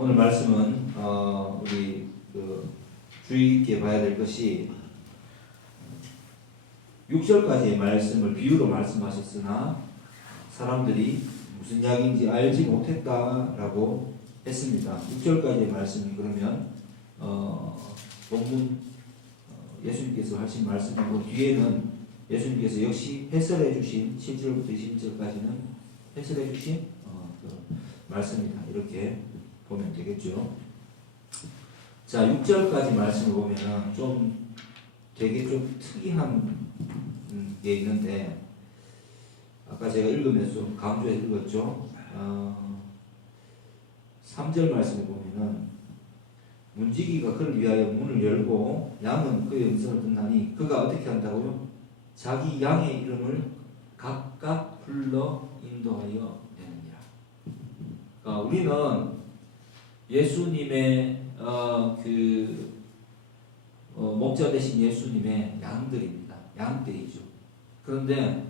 오늘 말씀은 우리 주의 깊게 봐야 될 것이 6절까지의 말씀을 비유로 말씀하셨으나 사람들이 무슨 이야기인지 알지 못했다라고 했습니다. 6절까지의 말씀이 그러면 본문 예수님께서 하신 말씀이고 뒤에는 예수님께서 역시 해설해 주신 7절부터 20절까지는 해설해 주신 그 말씀이다. 이렇게 보면 되겠죠. 자, 6절까지 말씀을 보면은 되게 좀 특이한 게 있는데, 아까 제가 읽으면서 강조해서 읽었죠. 3절 말씀을 보면은 문지기가 그를 위하여 문을 열고 양은 그의 음성을 듣나니 그가 어떻게 한다고요? 자기 양의 이름을 각각 불러 인도하여 내느니라. 그러니까 우리는 예수님의 목자 되신 예수님의 양들입니다. 양떼이죠. 그런데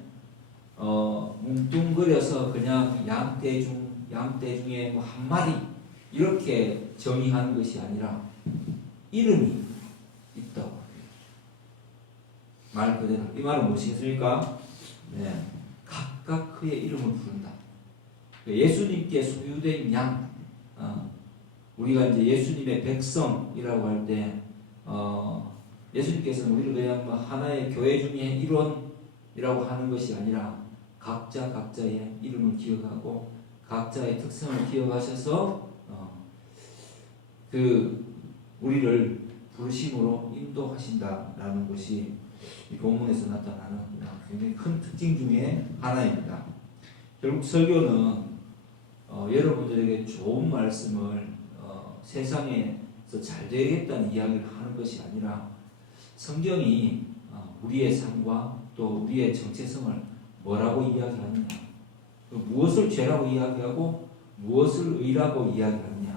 뭉뚱그려서 그냥 양떼 중에 뭐 한 마리 이렇게 정의하는 것이 아니라 이름이 있다고 해요. 말 그대로. 이 말은 무엇이겠습니까? 네, 각각 그의 이름을 부른다. 예수님께 소유된 양, 우리가 이제 예수님의 백성이라고 할 때, 예수님께서는 우리를 그냥 뭐 하나의 교회 중에 일원이라고 하는 것이 아니라 각자의 이름을 기억하고 각자의 특성을 기억하셔서 우리를 부르심으로 인도하신다라는 것이 이 본문에서 나타나는 굉장히 큰 특징 중에 하나입니다. 결국 설교는 여러분들에게 좋은 말씀을 세상에서 잘 되겠다는 이야기를 하는 것이 아니라 성경이 우리의 삶과 또 우리의 정체성을 뭐라고 이야기하느냐, 무엇을 죄라고 이야기하고 무엇을 의라고 이야기하느냐에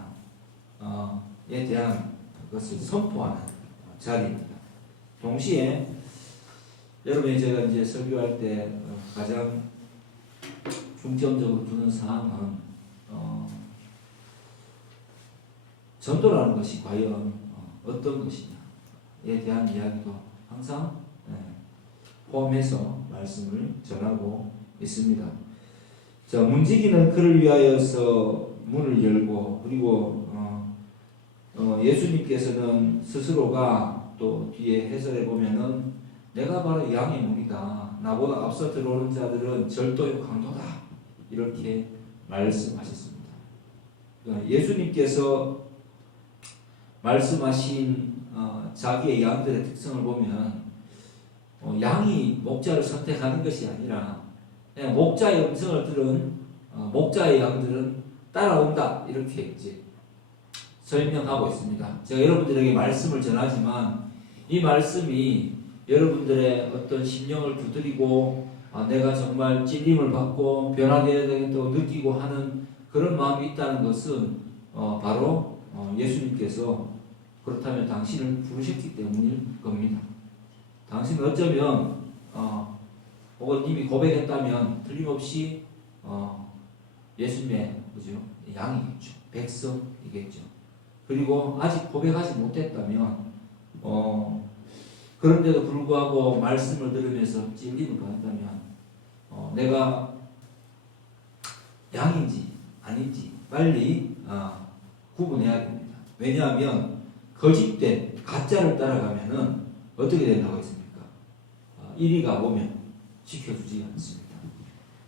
대한 것을 선포하는 자리입니다. 동시에 여러분이 제가 이제 설교할 때 가장 중점적으로 두는 사항은 전도라는 것이 과연 어떤 것이냐에 대한 이야기도 항상 포함해서 말씀을 전하고 있습니다. 자, 문지기는 그를 위하여서 문을 열고, 그리고 예수님께서는 스스로가 또 뒤에 해설해 보면은 내가 바로 양의 문이다. 나보다 앞서 들어오는 자들은 절도요 강도다. 이렇게 말씀하셨습니다. 그러니까 예수님께서 말씀하신 자기의 양들의 특성을 보면 양이 목자를 선택하는 것이 아니라 그냥 목자의 음성을 들은 목자의 양들은 따라온다. 이렇게 이제 설명하고 있습니다. 제가 여러분들에게 말씀을 전하지만 이 말씀이 여러분들의 어떤 심령을 두드리고 내가 정말 찔림을 받고 변화되어야 되겠다고 느끼고 하는 그런 마음이 있다는 것은 바로 예수님께서 그렇다면 당신을 부르셨기 때문일 겁니다. 당신은 어쩌면 혹은 이미 고백했다면 틀림없이 예수님의 양이겠죠. 백성이겠죠. 그리고 아직 고백하지 못했다면 그런데도 불구하고 말씀을 들으면서 찔림을 받았다면 내가 양인지 아닌지 빨리 구분해야 됩니다. 왜냐하면 거짓된 가짜를 따라가면은 어떻게 된다고 했습니까? 이리가 오면 지켜주지 않습니다.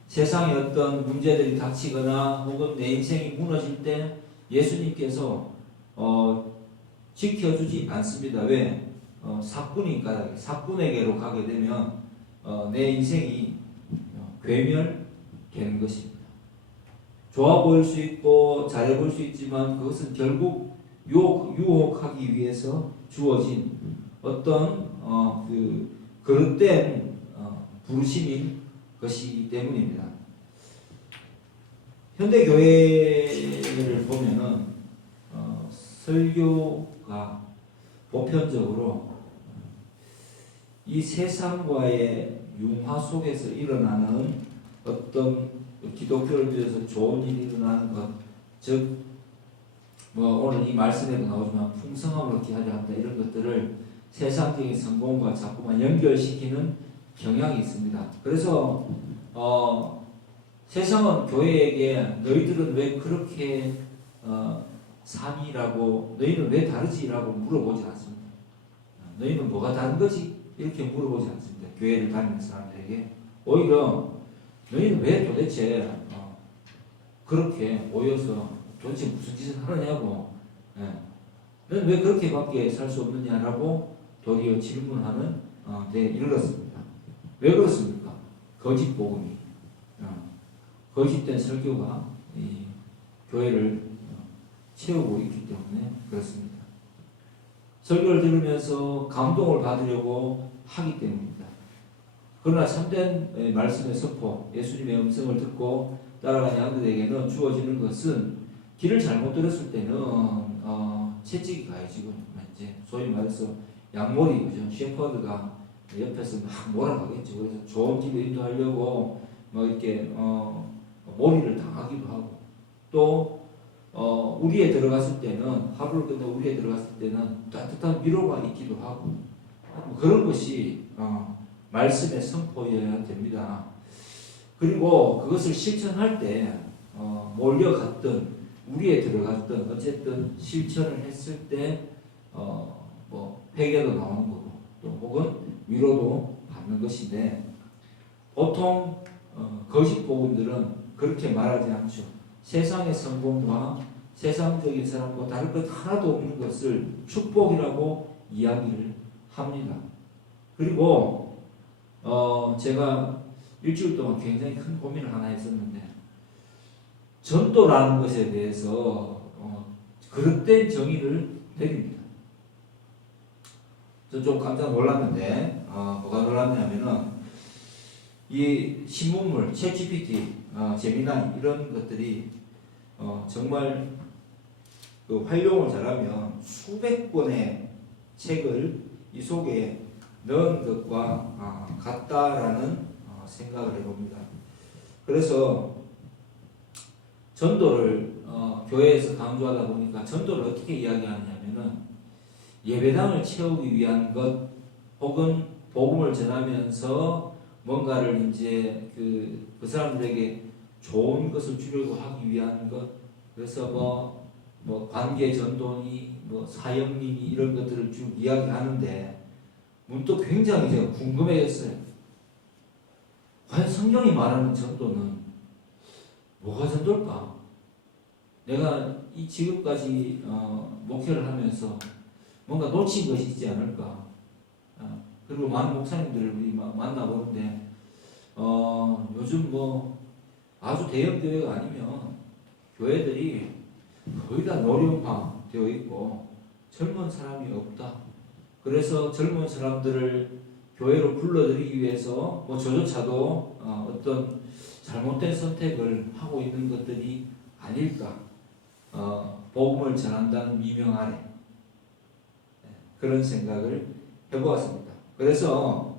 세상에 어떤 문제들이 닥치거나 혹은 내 인생이 무너질 때 예수님께서 지켜주지 않습니다. 왜? 사꾼에게로 가게 되면 내 인생이 괴멸되는 것입니다. 좋아 보일 수 있고 잘해 보일 수 있지만 그것은 결국 유혹하기 위해서 주어진 어떤 그릇된 부르심인 것이기 때문입니다. 현대 교회를 보면은 설교가 보편적으로 이 세상과의 융화 속에서 일어나는 어떤 기독교를 위해서 좋은 일이 일어나는 것, 즉 뭐 오늘 이 말씀에도 나오지만 풍성함으로 기하려 한다 이런 것들을 세상적인 성공과 자꾸만 연결시키는 경향이 있습니다. 그래서 세상은 교회에게 너희들은 왜 그렇게 산이라고 너희는 왜 다르지라고 물어보지 않습니다. 너희는 뭐가 다른 거지? 이렇게 물어보지 않습니다. 교회를 다니는 사람들에게 오히려 너희는 왜 도대체 그렇게 모여서 도대체 무슨 짓을 하느냐고 너는 왜 그렇게밖에 살 수 없느냐라고 도리어 질문하는 데 이르렀습니다. 왜 그렇습니까? 거짓 복음이 거짓된 설교가 이 교회를 채우고 있기 때문에 그렇습니다. 설교를 들으면서 감동을 받으려고 하기 때문입니다. 그러나 참된 말씀의 선포, 예수님의 음성을 듣고 따라가는 양들에게는 주어지는 것은 길을 잘못 들었을 때는 채찍이 가해지고 이제 소위 말해서 양머리, 그죠? 셰퍼드가 옆에서 막 몰아가겠죠. 그래서 좋은 길로 인도하려고 막 이렇게 몰이를 당하기도 하고 또 우리에 들어갔을 때는 하루를 끝내 우리에 들어갔을 때는 따뜻한 위로가 있기도 하고 그런 것이 말씀의 선포여야 됩니다. 그리고 그것을 실천할 때 몰려갔든 우리에 들어갔든 어쨌든 실천을 했을 때 뭐 회개도 나오는 거고 또 혹은 위로도 받는 것인데 보통 거짓 복음들은 그렇게 말하지 않죠. 세상의 성공과 세상적인 사람과 다를 것 하나도 없는 것을 축복이라고 이야기를 합니다. 그리고 제가 일주일 동안 굉장히 큰 고민을 하나 했었는데 전도라는 것에 대해서 그릇된 정의를 내립니다. 저 좀 깜짝 놀랐는데 뭐가 놀랐냐면은 이 신문물, 챗GPT, 제미나이 이런 것들이 정말 그 활용을 잘하면 수백 권의 책을 이 속에 넣은 것과 같다라는 생각을 해봅니다. 그래서 전도를 교회에서 강조하다 보니까 전도를 어떻게 이야기하냐면은 예배당을 채우기 위한 것 혹은 복음을 전하면서 뭔가를 이제 그 사람들에게 좋은 것을 주려고 하기 위한 것 그래서 뭐 관계 전도니 뭐 사역리니 이런 것들을 쭉 이야기하는데 문득 굉장히 제가 궁금해졌어요. 과연 성경이 말하는 전도는 뭐가 전도일까? 내가 이 지금까지 목회를 하면서 뭔가 놓친 것이 있지 않을까? 그리고 많은 목사님들을 우리 만나보는데 요즘 뭐 아주 대형 교회가 아니면 교회들이 거의 다 노령화 되어 있고 젊은 사람이 없다. 그래서 젊은 사람들을 교회로 불러들이기 위해서 뭐 저조차도 어떤 잘못된 선택을 하고 있는 것들이 아닐까. 복음을 전한다는 미명 아래 그런 생각을 해보았습니다. 그래서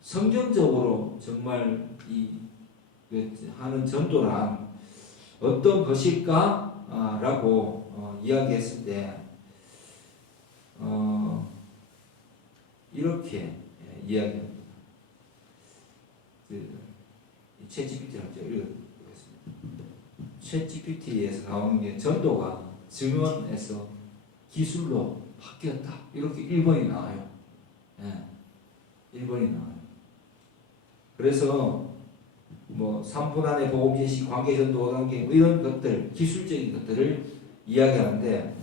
성경적으로 정말 이 하는 전도란 어떤 것일까? 라고 이야기했을 때 이렇게 이야기합니다. 챗GPT를 읽어보겠습니다. 챗GPT에서 나오는 게 전도가 증언에서 기술로 바뀌었다. 이렇게 1번이 나와요. 1번이 나와요. 그래서 뭐 3분 안에 복음 제시, 관계 전도, 관계 뭐 이런 것들, 기술적인 것들을 이야기하는데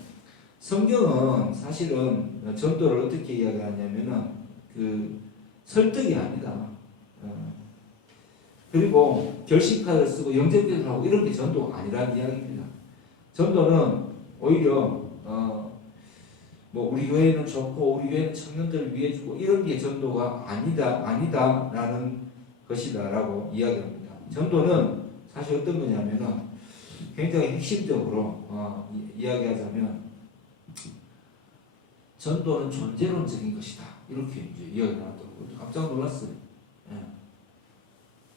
성경은 사실은 전도를 어떻게 이야기하냐면은 그 설득이 아니다. 그리고 결심카드를 쓰고 영접기도를 하고 이런 게 전도가 아니라는 이야기입니다. 전도는 오히려 뭐 우리 교회는 좋고 우리 교회는 청년들을 위해 주고 이런 게 전도가 아니다라는 것이다라고 이야기합니다. 전도는 사실 어떤 거냐면은 굉장히 핵심적으로 이야기하자면 전도는 존재론적인 것이다. 이렇게 이제 이야기를 하더라고요. 깜짝 놀랐어요.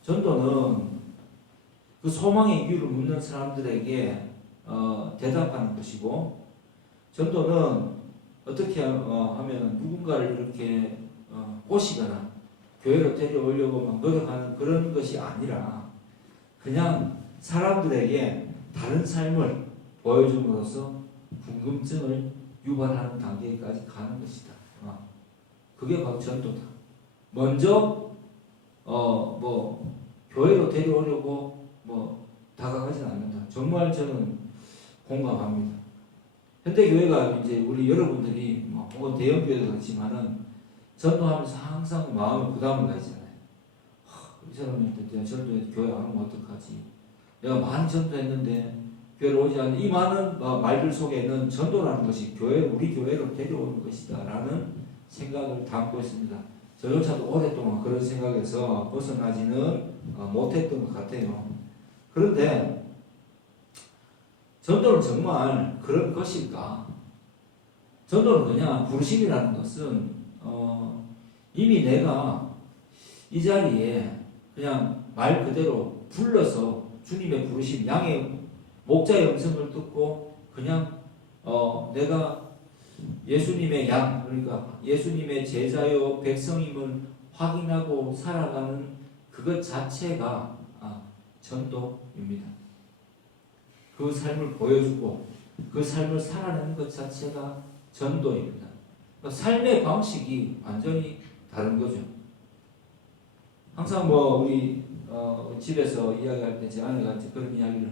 전도는 그 소망의 이유를 묻는 사람들에게 대답하는 것이고, 전도는 어떻게 하면 누군가를 이렇게 꼬시거나 교회로 데려오려고 막 노력하는 그런 것이 아니라 그냥 사람들에게 다른 삶을 보여줌으로써 궁금증을 유발하는 단계까지 가는 것이다. 그게 바로 전도다. 먼저 뭐 교회로 데려오려고 뭐 다가가지는 않는다. 정말 저는 공감합니다. 현대 교회가 이제 우리 여러분들이 뭐 혹은 대형 교회도 그렇지만은 전도하면서 항상 마음에 부담을 가지잖아요. 이 사람한테 전도해도 교회 안 오면 어떡하지? 내가 많이 전도했는데 교회로 오지 않는 이 많은 말들 속에는 전도라는 것이 우리 교회로 데려오는 것이다 라는 생각을 담고 있습니다. 저조차도 오랫동안 그런 생각에서 벗어나지는 못했던 것 같아요. 그런데 전도는 정말 그런 것일까? 전도는 그냥 부르심이라는 것은 이미 내가 이 자리에 그냥 말 그대로 불러서 주님의 부르심, 양의 목자의 음성을 듣고 그냥 내가 예수님의 양, 그러니까 예수님의 제자요 백성임을 확인하고 살아가는 그것 자체가 전도입니다. 그 삶을 보여주고 그 삶을 살아내는 것 자체가 전도입니다. 그러니까 삶의 방식이 완전히 다른 거죠. 항상 우리 집에서 이야기할 때 제 아내가 그런 이야기를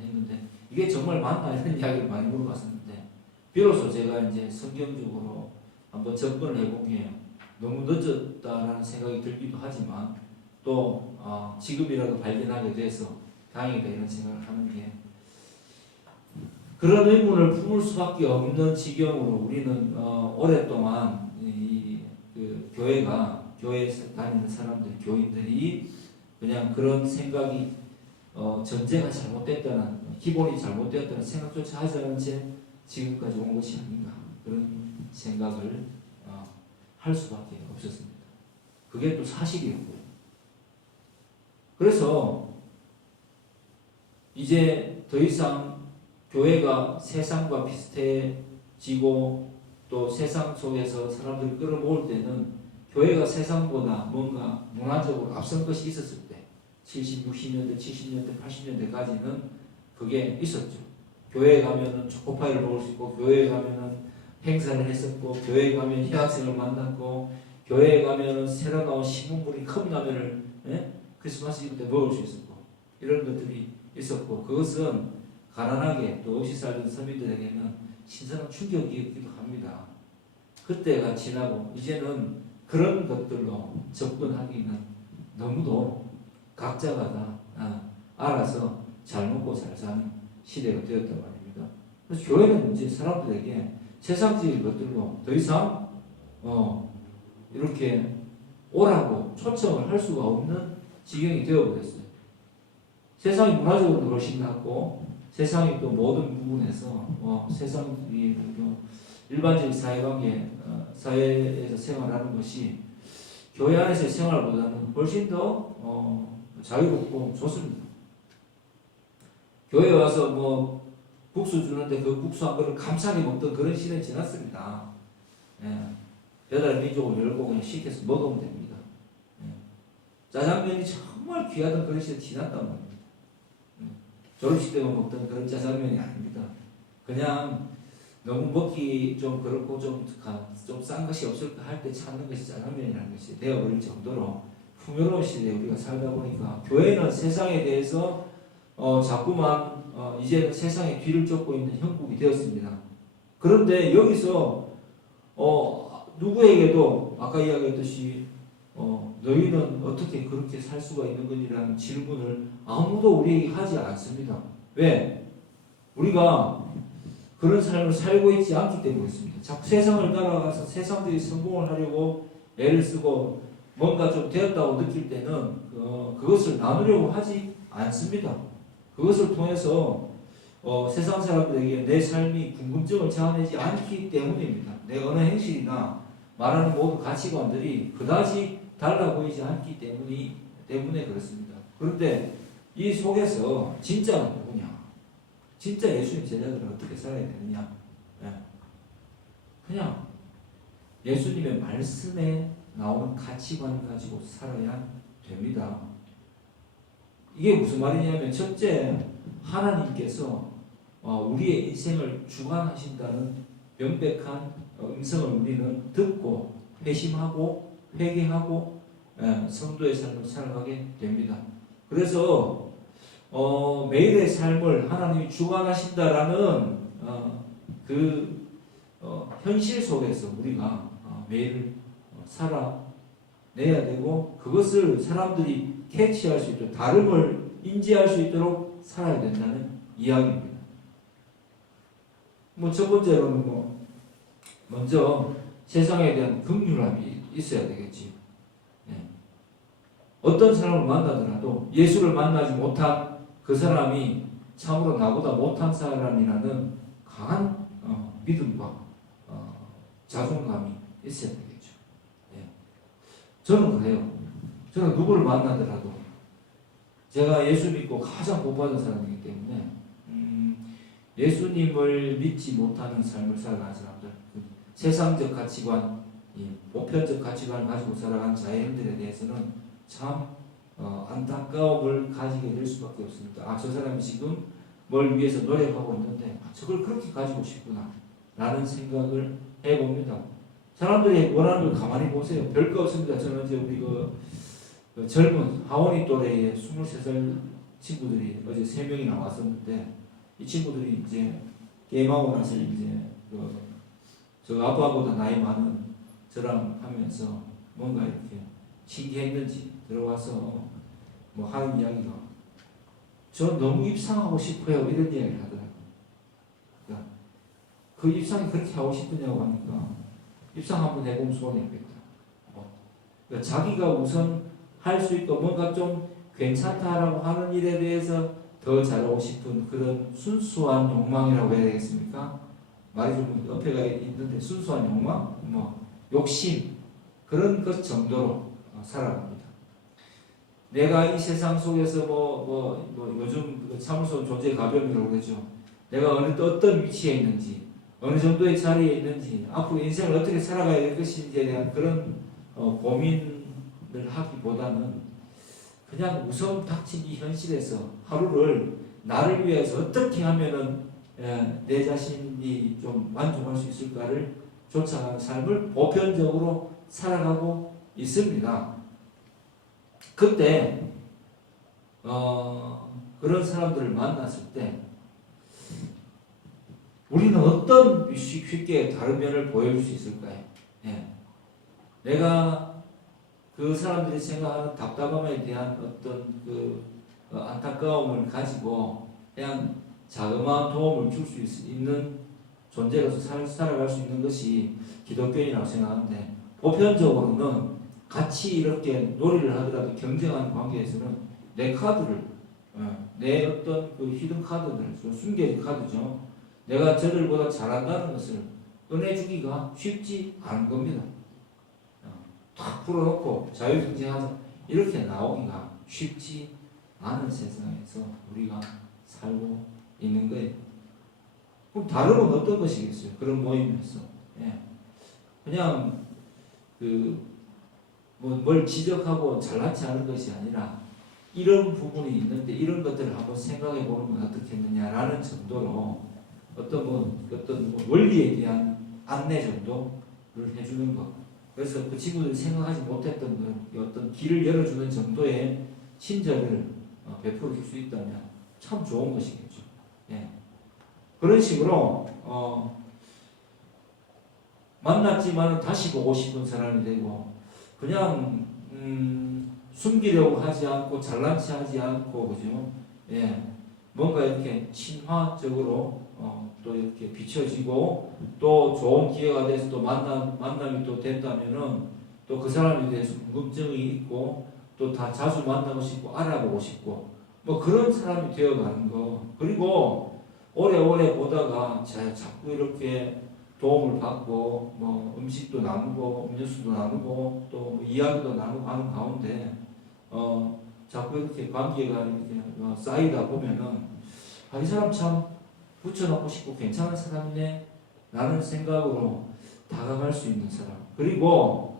했는데 이게 정말 맞나 이런 이야기를 많이 물어봤었는데 비로소 제가 이제 성경적으로 한번 접근을 해본 게 너무 늦었다라는 생각이 들기도 하지만 또 지금이라도 발견하게 돼서 다행이다 이런 생각을 하는 게 그런 의문을 품을 수밖에 없는 지경으로 우리는 오랫동안 그 교회에 다니는 사람들, 교인들이 그냥 그런 생각이 전제가 잘못됐다는 기본이 잘못됐다는 생각조차 하지 않은 채 지금까지 온 것이 아닌가 그런 생각을 할 수밖에 없었습니다. 그게 또 사실이었고요. 그래서 이제 더 이상 교회가 세상과 비슷해지고 또 세상 속에서 사람들을 끌어모을 때는 교회가 세상보다 뭔가 문화적으로 앞선 것이 있었을 때 70, 60년대, 70년대, 80년대까지는 그게 있었죠. 교회에 가면은 초코파이를 먹을 수 있고 교회에 가면은 행사를 했었고 교회에 가면 여학생을 만났고 교회에 가면은 새로 나온 신문물이 컵라면을 크리스마스 이브 때 먹을 수 있었고 이런 것들이 있었고 그것은 가난하게 또 없이 살던 서민들에게는 신선한 충격이기도 합니다. 그때가 지나고 이제는 그런 것들로 접근하기는 너무도 각자가 다 알아서 잘 먹고 잘 사는 시대가 되었단 말입니다. 그래서 교회는 이제 사람들에게 세상적인 것들로 더 이상 이렇게 오라고 초청을 할 수가 없는 지경이 되어버렸어요. 세상이 문화적으로 훨씬 낫고 세상이 또 모든 부분에서 세상이 일반적인 사회관계 사회에서 생활하는 것이 교회 안에서의 생활보다는 훨씬 더 자유롭고 좋습니다. 교회에 와서 국수 주는데 그 국수 한 그릇 감사하게 먹던 그런 시대는 지났습니다. 배달 민족을 열고 그냥 시켜서 먹으면 됩니다. 짜장면이 정말 귀하던 그런 시대 지났단 말입니다. 졸업식 때만 먹던 그런 짜장면이 아닙니다. 그냥 너무 먹기 좀 그렇고 좀 싼 것이 없을까 할 때 찾는 것이 짜장면이라는 것이 되어버릴 정도로 풍요로운 시대에 우리가 살다 보니까 교회는 세상에 대해서 자꾸만 이제 세상에 뒤를 쫓고 있는 형국이 되었습니다. 그런데 여기서 누구에게도 아까 이야기했듯이 너희는 어떻게 그렇게 살 수가 있는 거니라는 질문을 아무도 우리에게 하지 않습니다. 왜? 우리가 그런 삶을 살고 있지 않기 때문에 그렇습니다. 자꾸 세상을 따라가서 세상들이 성공을 하려고 애를 쓰고 뭔가 좀 되었다고 느낄 때는 그것을 나누려고 하지 않습니다. 그것을 통해서 세상 사람들에게 내 삶이 궁금증을 자아내지 않기 때문입니다. 내 어느 행실이나 말하는 모든 가치관들이 그다지 달라 보이지 않기 때문에 그렇습니다. 그런데 이 속에서 진짜는 누구냐? 진짜 예수님 제자들은 어떻게 살아야 되느냐? 예. 그냥 예수님의 말씀에 나오는 가치관 가지고 살아야 됩니다. 이게 무슨 말이냐면 첫째, 하나님께서 우리의 인생을 주관하신다는 명백한 음성을 우리는 듣고 회심하고 회개하고 성도의 삶을 살아가게 됩니다. 그래서 매일의 삶을 하나님이 주관하신다라는 현실 속에서 우리가 매일 살아내야 되고 그것을 사람들이 캐치할 수 있도록 다름을 인지할 수 있도록 살아야 된다는 이야기입니다. 첫 번째로는 먼저 세상에 대한 긍휼함이 있어야 되겠지. 어떤 사람을 만나더라도 예수를 만나지 못한 그 사람이 참으로 나보다 못한 사람이라는 강한 믿음과 자존감이 있어야 되겠죠. 저는 그래요. 저는 누구를 만나더라도 제가 예수 믿고 가장 복받은 사람이기 때문에 예수님을 믿지 못하는 삶을 살아가는 사람들, 세상적 가치관, 보편적 가치관을 가지고 살아가는 자연인들에 대해서는 참 안타까움을 가지게 될 수밖에 없습니다. 저 사람이 지금 뭘 위해서 노력하고 있는데 저걸 그렇게 가지고 싶구나 라는 생각을 해봅니다. 사람들이 원하는 걸 가만히 보세요. 별거 없습니다. 저는 이제 우리 젊은 하원이 또래의 23살 친구들이 어제 3명이 나왔었는데 이 친구들이 이제 게임하고 나서 이제 저 아빠보다 나이 많은 저랑 하면서 뭔가 이렇게 신기했는지 들어와서 하는 이야기가 저 너무 입상하고 싶어요 이런 이야기를 하더라고요. 그러니까 그 입상이 그렇게 하고 싶으냐고 하니까 입상 한번 해보면 소원이 없겠다. 그러니까 자기가 우선 할 수 있고 뭔가 좀 괜찮다라고 하는 일에 대해서 더 잘하고 싶은 그런 순수한 욕망이라고 해야 되겠습니까? 말이 좀 어폐가 있는데 순수한 욕망, 욕심 그런 것 정도로 살아갑니다. 내가 이 세상 속에서 요즘 참으로 존재 가변이라고 그러죠. 내가 어떤 위치에 있는지, 어느 정도의 자리에 있는지, 앞으로 인생을 어떻게 살아가야 될 것인지에 대한 그런 고민을 하기보다는 그냥 우선 닥친 이 현실에서 하루를 나를 위해서 어떻게 하면은 내 자신이 좀 만족할 수 있을까를 쫓아가는 삶을 보편적으로 살아가고 있습니다. 그때 그런 사람들을 만났을 때 우리는 어떤 쉽게 다른 면을 보여줄 수 있을까요? 내가 그 사람들이 생각하는 답답함에 대한 어떤 안타까움을 가지고 그냥 자그마한 도움을 줄 수 있는 존재로서 살아갈 수 있는 것이 기독교인이라고 생각하는데 보편적으로는 같이 이렇게 놀이를 하더라도 경쟁하는 관계에서는 내 카드를 내 어떤 히든 카드들, 숨겨진 카드죠. 내가 저들보다 잘한다는 것을 꺼내주기가 쉽지 않은 겁니다. 탁 풀어놓고 자유경쟁하자 이렇게 나오기가 쉽지 않은 세상에서 우리가 살고 있는 거예요. 그럼 다름은 어떤 것이겠어요? 그런 모임에서 그냥 뭘 지적하고 잘나지 않은 것이 아니라 이런 부분이 있는데 이런 것들을 한번 생각해 보는 건 어떻겠느냐라는 정도로 어떤 원리에 대한 안내 정도를 해주는 것. 그래서 그 친구들이 생각하지 못했던 어떤 길을 열어주는 정도의 친절을 베풀어 줄 수 있다면 참 좋은 것이겠죠. 그런 식으로 만났지만 다시 보고 싶은 사람이 되고 그냥 숨기려고 하지 않고 잘난 체 하지 않고 그죠? 뭔가 이렇게 친화적으로 또 이렇게 비춰지고 또 좋은 기회가 돼서 또 만남이 또 된다면은 또 그 사람에 대해서 궁금증이 있고 또 다 자주 만나고 싶고 알아보고 싶고 그런 사람이 되어가는 거. 그리고 오래오래 보다가 자꾸 이렇게 도움을 받고 음식도 나누고 음료수도 나누고 또 이야기도 나누고 하는 가운데 자꾸 이렇게 관계가 이렇게 쌓이다 보면은 이 사람 참 붙여놓고 싶고 괜찮은 사람이네 라는 생각으로 다가갈 수 있는 사람. 그리고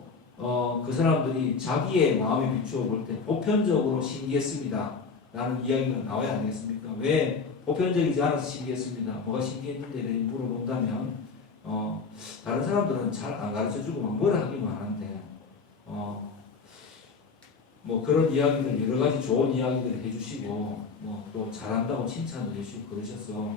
그 사람들이 자기의 마음에 비추어 볼 때 보편적으로 신기했습니다 라는 이야기가 나와야 안 되겠습니까? 왜 보편적이지 않아서 신기했습니다. 뭐가 신기했는데 물어본다면 다른 사람들은 잘 안 가르쳐주고 막 뭐라 하기만 하는데 뭐 그런 이야기들 여러 가지 좋은 이야기들을 해주시고 뭐 또 잘한다고 칭찬을 해주시고 그러셔서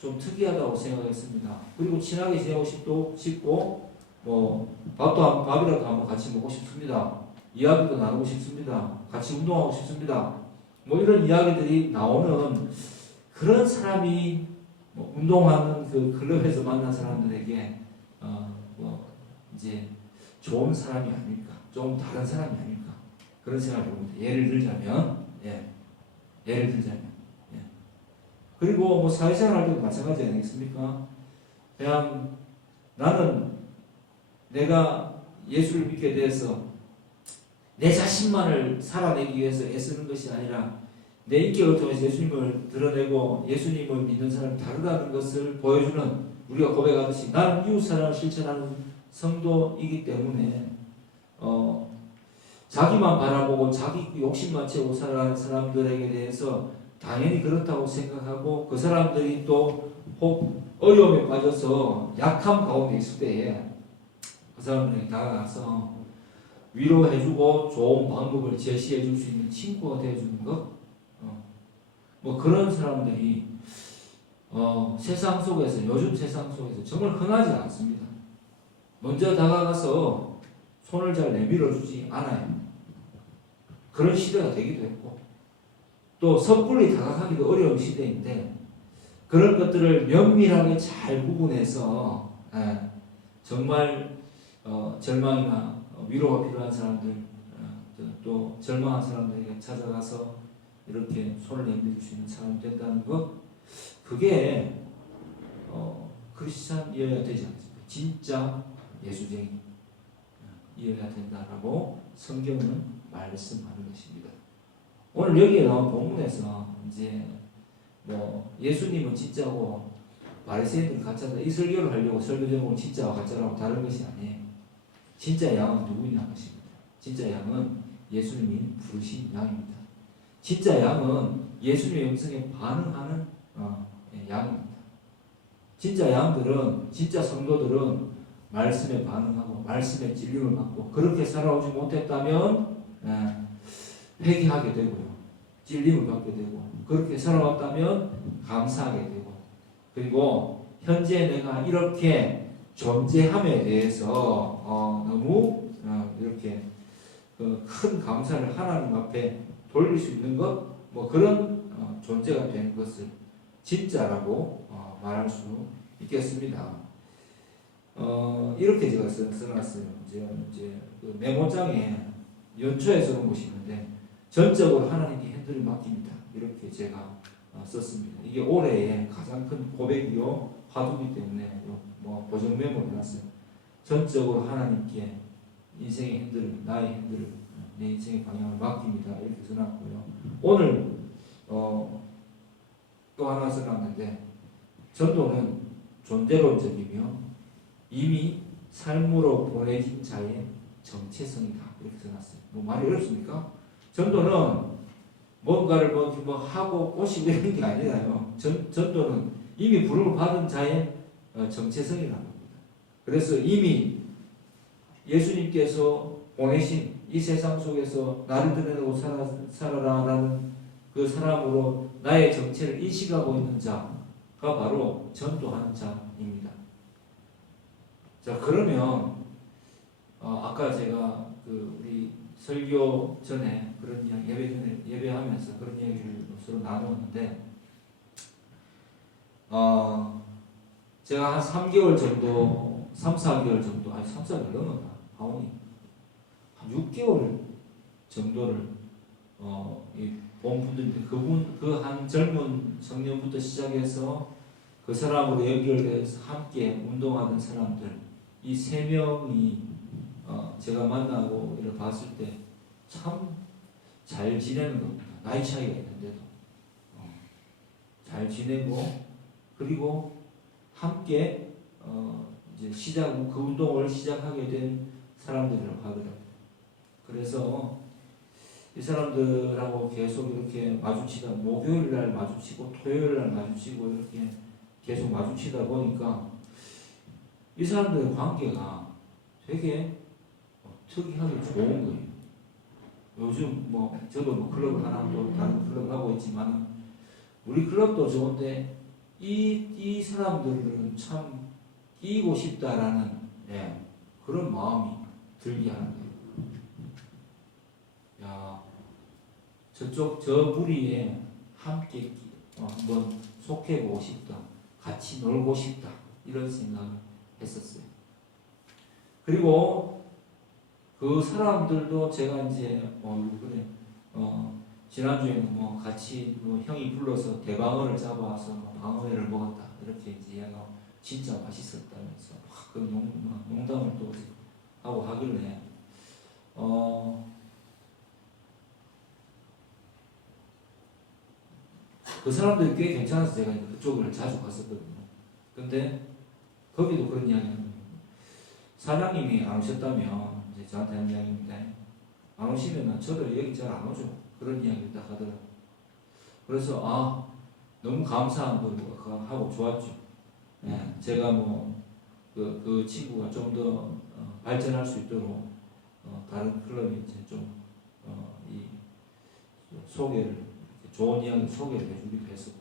좀 특이하다고 생각했습니다. 그리고 친하게 지내고 싶고 뭐 밥이라도 한번 같이 먹고 싶습니다. 이야기도 나누고 싶습니다. 같이 운동하고 싶습니다. 뭐 이런 이야기들이 나오는 그런 사람이 뭐 운동하는 그 클럽에서 만난 사람들에게 뭐 이제 좋은 사람이 아닐까, 좀 다른 사람이 아닐까 그런 생각을 봅니다. 예를 들자면 그리고 뭐 사회생활 할 때도 마찬가지 아니겠습니까? 그냥 나는 내가 예수를 믿게 돼서 내 자신만을 살아내기 위해서 애쓰는 것이 아니라 내 인격을 통해서 예수님을 드러내고 예수님을 믿는 사람이 다르다는 것을 보여주는, 우리가 고백하듯이 나는 이웃사랑을 실천하는 성도이기 때문에 자기만 바라보고 자기 욕심만 채우고 살아가는 사람들에게 대해서 당연히 그렇다고 생각하고, 그 사람들이 또 어려움에 빠져서 약함 가운데 있을 때에 그 사람들에게 다가가서 위로해주고 좋은 방법을 제시해줄 수 있는 친구가 되어주는 것, 뭐 그런 사람들이 세상 속에서, 요즘 세상 속에서 정말 흔하지 않습니다. 먼저 다가가서 손을 잘 내밀어주지 않아요. 그런 시대가 되기도 했고, 또 섣불리 다가가기도 어려운 시대인데, 그런 것들을 면밀하게 잘 구분해서 정말 절망이나 위로가 필요한 사람들, 또 절망한 사람들에게 찾아가서 이렇게 손을 내밀 수 있는 사람이 된다는 것, 그게 크리스찬이어야 되지 않습니까? 진짜 예수쟁이 이어야 된다라고 성경은 말씀하는 것입니다. 오늘 여기에 나온 본문에서 이제 뭐 예수님은 진짜고 바리새인들은 가짜다, 이 설교를 하려고 설교 제목은 진짜와 가짜라고 다른 것이 아니에요. 진짜 양은 누구냐 것입니다. 진짜 양은 예수님이 부르신 양입니다. 진짜 양은 예수님의 음성에 반응하는 양입니다. 진짜 양들은, 진짜 성도들은 말씀에 반응하고 말씀에 진림을 받고, 그렇게 살아오지 못했다면 회개하게 되고요, 진림을 받게 되고, 그렇게 살아왔다면 감사하게 되고, 그리고 현재 내가 이렇게 존재함에 대해서 너무 이렇게 큰 감사를 하나님 앞에 돌릴 수 있는 것, 뭐 그런 존재가 되는 것을 진짜라고 말할 수 있겠습니다. 이렇게 제가 써놨어요. 이제 그 메모장에 연초에 써놓은 것이 있는데, 전적으로 하나님께 핸들을 맡깁니다. 이렇게 제가 썼습니다. 이게 올해의 가장 큰 고백이요 화두기 때문에 뭐 보정 메모를 해놨어요. 전적으로 하나님께 인생의 핸들을, 나의 핸들을, 내 인생의 방향을 맡깁니다. 이렇게 써놨고요. 오늘 또 하나 써놨는데, 전도는 존재론적이며 이미 삶으로 보내진 자의 정체성이다. 이렇게 써놨어요. 뭐 말이 어렵습니까? 전도는 뭔가를 뭐 하고 꼬시고 이런 게 아니라요. 전도는 이미 부름을 받은 자의 정체성이라는 겁니다. 그래서 이미 예수님께서 보내신 이 세상 속에서 나를 드러내고 살아라라는 그 사람으로 나의 정체를 인식하고 있는 자가 바로 전도하는 자입니다. 자, 그러면 아까 제가 우리 설교 전에 그런 이야기, 예배 전에 예배하면서 그런 이야기를 서로 나누었는데, 제가 한 3개월 정도, 3-4개월 정도, 아니 3-4개월 넘었나? 아오니 한 6개월 정도를 본 분들인데, 그 한 젊은 청년부터 시작해서 그 사람으로 연결돼서 함께 운동하던 사람들, 이 3명이 제가 만나고 이를 봤을 때 참 잘 지내는 겁니다. 나이 차이가 있는데도 잘 지내고, 그리고 함께 이제 그 운동을 시작하게 된 사람들이라고 하거든요. 그래서 이 사람들하고 계속 이렇게 마주치다 목요일 날 마주치고 토요일 날 마주치고 이렇게 계속 마주치다 보니까 이 사람들의 관계가 되게 특이하게 좋은 거예요. 요즘 저도 클럽을 하나 또 다른 클럽 하고 있지만 우리 클럽도 좋은데 이 사람들은 참 끼고 싶다라는 그런 마음이 들게 하는 거예요. 야, 저 무리에 함께 한번 속해보고 싶다. 같이 놀고 싶다. 이런 생각을 했었어요. 그리고 그 사람들도 제가 이제 지난주에는 같이 형이 불러서 대방어를 잡아와서 방어회를 먹었다. 이렇게 이제 얘가 진짜 맛있었다면서 그 농담을 또 하고 하길래 그 사람들이 꽤 괜찮아서 제가 그쪽을 자주 갔었거든요. 근데 거기도 그런 이야기를 합니다. 사장님이 안 오셨다면 이제 저한테 하는 이야기입니다. 안 오시면 저도 여기 잘 안 오죠. 그런 이야기를 딱 하더라고요. 그래서 너무 감사한 거고 하고 좋았죠. 제가 그 친구가 좀 더 발전할 수 있도록 다른 클럽에 이제 이 소개를 좋은 이야기 소개를 해주기도 했었고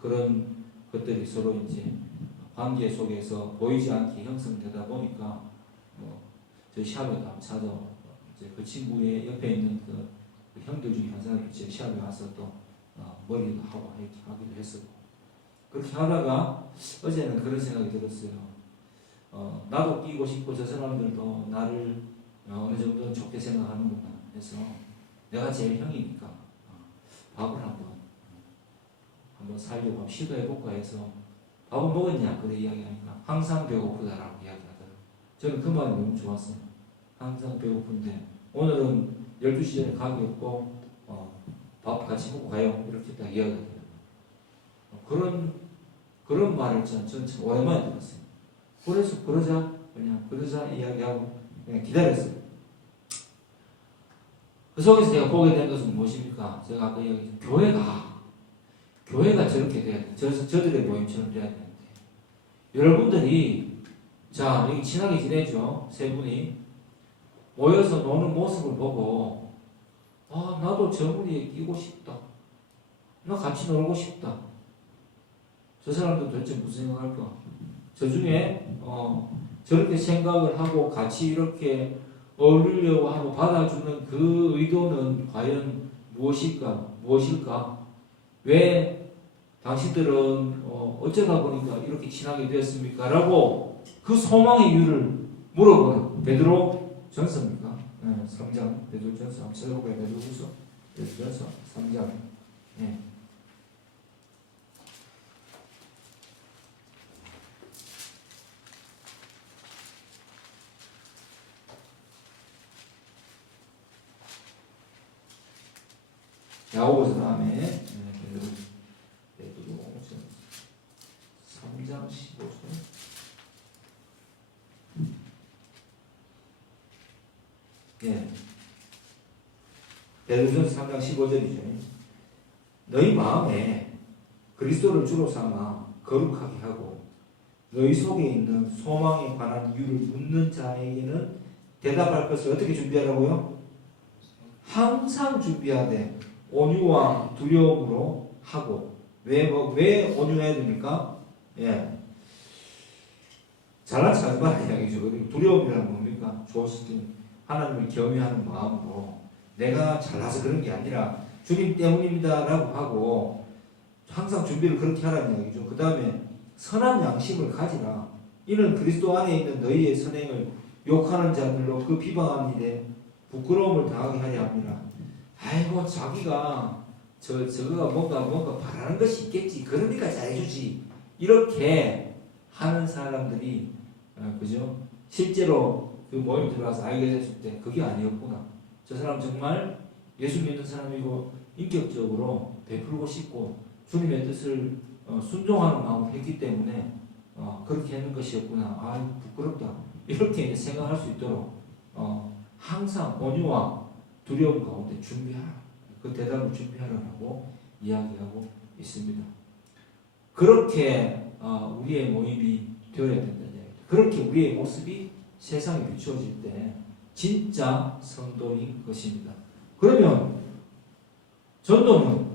그런 것들이 서로 이제 관계 속에서 보이지 않게 형성되다 보니까 저희 샵에 가면 찾아오고 이제 그 친구의 옆에 있는 그 형들 중에 한 사람이 제 샵에 와서 또 머리도 하고 이렇게 하기도 했었고 그렇게 하다가 어제는 그런 생각이 들었어요. 나도 끼고 싶고 저 사람들도 나를 어느 정도는 좋게 생각하는구나 해서 내가 제일 형이니까 밥을 한번 살려고 시도해볼까 해서 밥을 먹었냐 그래 이야기하니까 항상 배고프다라고 이야기하더라고요. 저는 그 말이 너무 좋았어요. 항상 배고픈데 오늘은 12시 전에 가기 없고 밥 같이 먹고 가요 이렇게 딱 이야기하더라고요. 그런 말을 저는 참 오랜만에 들었어요. 그래서 그러자 이야기하고 그냥 기다렸어요. 그 속에서 제가 보게 된 것은 무엇입니까? 제가 아까 이야기했죠. 교회가 저렇게 돼야 돼. 저들의 모임처럼 돼야 되는데 여러분들이 자 여기 친하게 지내죠. 세 분이 모여서 노는 모습을 보고 나도 저 무리에 끼고 싶다. 나 같이 놀고 싶다. 저 사람들 도대체 무슨 생각할까? 저 중에 저렇게 생각을 하고 같이 이렇게 어울리려고 하고 받아주는 그 의도는 과연 무엇일까? 왜 당신들은 어쩌다 보니까 이렇게 친하게 되었습니까? 라고 그 소망의 이유를 물어보는 베드로 전서입니까? 3장 베드로 전서 한번 찾아볼까요? 베드로후서 베드로 전서 3장 야고보서 다음에 베드로 3장 15절 베드로전서 3장 15절이죠. 너희 마음에 그리스도를 주로 삼아 거룩하게 하고 너희 속에 있는 소망에 관한 이유를 묻는 자에게는 대답할 것을 어떻게 준비하라고요? 항상 준비하되 온유와 두려움으로 하고 왜 온유해야 됩니까? 잘난 척하지 말아야 이야기죠. 그리고 두려움이란 뭡니까? 하나님을 경외하는 마음으로 내가 잘나서 그런 게 아니라 주님 때문입니다 라고 하고 항상 준비를 그렇게 하라는 이야기죠. 그 다음에 선한 양심을 가지라. 이는 그리스도 안에 있는 너희의 선행을 욕하는 자들로 그 비방하는 일에 부끄러움을 당하게 하려 합니다. 아이고 자기가 저거가 뭔가 바라는 것이 있겠지. 그러니까 잘해주지. 이렇게 하는 사람들이 그죠? 실제로 그 모임 들어가서 알게 됐을 때 그게 아니었구나. 저 사람 정말 예수 믿는 사람이고 인격적으로 베풀고 싶고 주님의 뜻을 순종하는 마음을 했기 때문에 그렇게 하는 것이었구나. 아, 부끄럽다. 이렇게 이제 생각할 수 있도록 항상 온유와 두려움 가운데 준비하라. 그 대답을 준비하라고 이야기하고 있습니다. 그렇게 우리의 모임이 되어야 된다는 이야기입니다. 그렇게 우리의 모습이 세상에 비추어질 때 진짜 성도인 것입니다. 그러면 전도는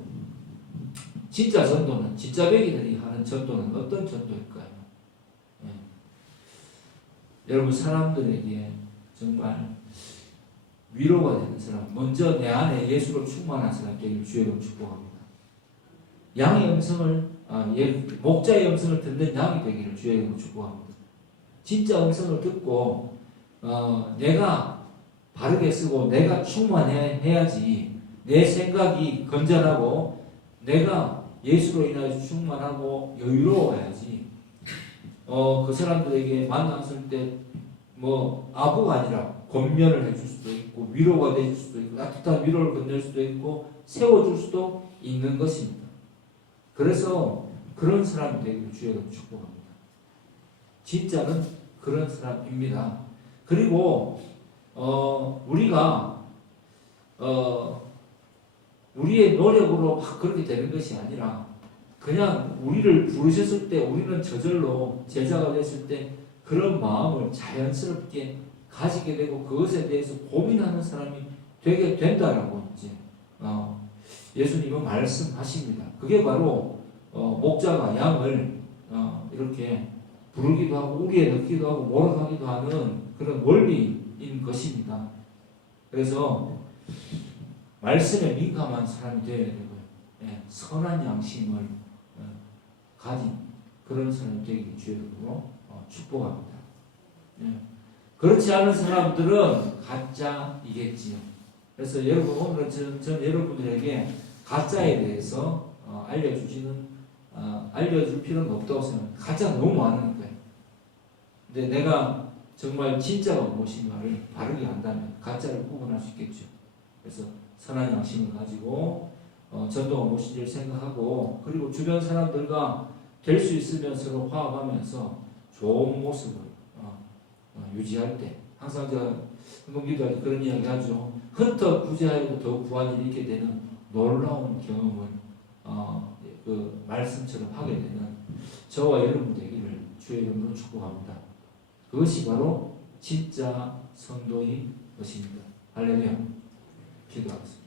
진짜 전도는 진짜 배기들이 하는 전도는 어떤 전도일까요? 여러분 사람들에게 정말 위로가 되는 사람, 먼저 내 안에 예수로 충만한 사람 되기를 주의 이름으로 축복합니다. 양의 음성을 목자의 음성을 듣는 양이 되기를 주의 이름으로 축복합니다. 진짜 음성을 듣고 내가 바르게 쓰고 내가 충만해야지 내 생각이 건전하고 내가 예수로 인하여 충만하고 여유로워야지 그 사람들에게 만났을 때 아부가 아니라 권면을 해줄 수도 있고 위로가 될 수도 있고 따뜻한 위로를 건넬 수도 있고 세워줄 수도 있는 것입니다. 그래서 그런 사람이 되기를 주의로 축복합니다. 진짜는 그런 사람입니다. 그리고 우리가 우리의 노력으로 막 그렇게 되는 것이 아니라 그냥 우리를 부르셨을 때 우리는 저절로 제자가 됐을 때 그런 마음을 자연스럽게 가지게 되고 그것에 대해서 고민하는 사람이 되게 된다라고 이제 예수님은 말씀하십니다. 그게 바로 목자가 양을 이렇게 부르기도 하고 우리에 넣기도 하고 몰아가기도 하는 그런 원리인 것입니다. 그래서 말씀에 민감한 사람이 되어야 되고요. 선한 양심을 가진 그런 사람이 되기 주의로 축복합니다. 그렇지 않은 사람들은 가짜이겠지요. 그래서 여러분 오늘은 전 여러분들에게 가짜에 대해서 알려줄 필요는 없다고 생각합니다. 가짜 너무 많으니까요. 근데 내가 정말 진짜가 무엇인가를 바르게 안다면 가짜를 구분할 수 있겠죠. 그래서 선한 양심을 가지고 전도가 무엇인지를 생각하고 그리고 주변 사람들과 될 수 있으면 서로 화합하면서 좋은 모습을 유지할 때 항상 제가 한번 기도할 때 그런 이야기 하죠. 흩어 구제하여도 더욱 구하니 이렇게 되는 놀라운 경험을 그 말씀처럼 하게 되는 저와 여러분 되기를 주의 이름으로 축복합니다. 그것이 바로 진짜 성도인 것입니다. 할렐루야. 기도하겠습니다.